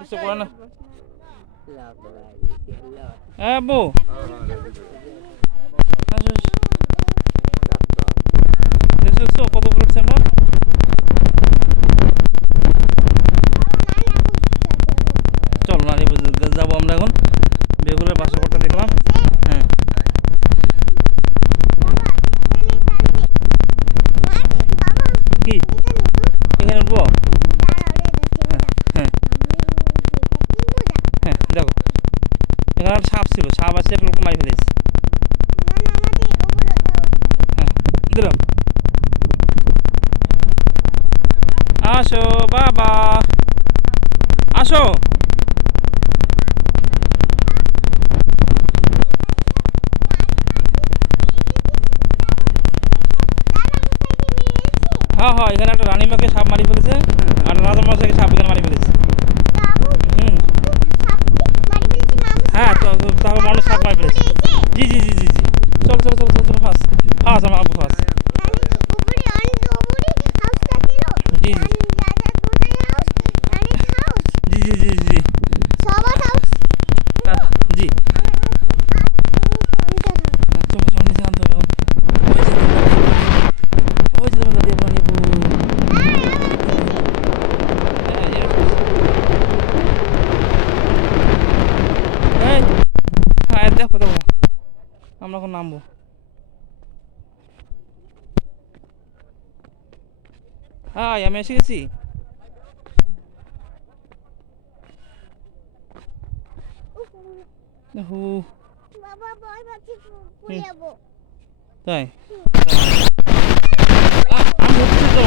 কিছু করে না। হ্যাঁ আব্বু দেখছো কত উপরে উঠছে আমরা। চলো নানি যাবো আমরা এখন বেগুনের বাসাঘরটা দেখলাম। হ্যাঁ কি এখানে উঠবো। হ্যাঁ হ্যাঁ দেখো এখানে সাপ ছিল, সাপ আছে একটা লোক মারি ফেলেছে। হ্যাঁ দিলাম আসো বাবা আসো। হ্যাঁ হ্যাঁ এখানে একটা রানীমাকে সাপ মারি ফেলেছে আর রাজা মশাইকে সাপ এখানে মারি ফেলেছে। হুম হ্যাঁ তাহলে মানুষ সাপ মারি ফেলেছে। জি জি জি জি জি চলো চলো চলো চলো চলো ফার্স্ট ফার্স্ট আমার আব্বু ফার্স্ট। জি জি জি জি জি জি চলো চলো নিচে আনতে হবে ওই যে তোমার দাদি আপনার নিবু। হ্যাঁ দেখো দেখো আমরা এখন নামবো। হ্যাঁ আমি এসে গেছি। তাই আমি হচ্ছে তো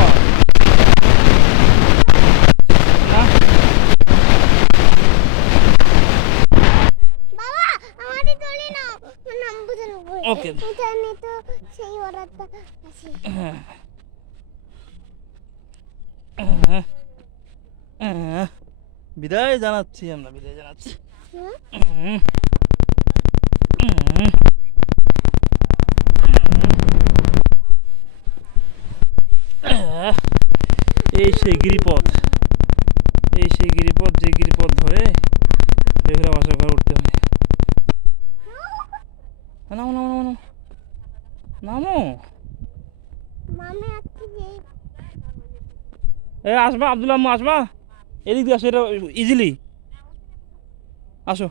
ওকে বিদায় জানাচ্ছি আমরা বিদায় জানাচ্ছি। এই সেই গিরিপথ, এই সেই গিরিপথ যে গিরিপথ ধরে বেহুলা বাসার ঘরে উঠতে হয়। নামো নামো নামো নামো এ আসবা আব্দুল আম্মু আসবা এদিক দিয়ে আসো এটা ইজিলি আসো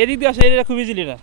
এদিক দিয়ে আসো এটা খুব ইজিলি এটা।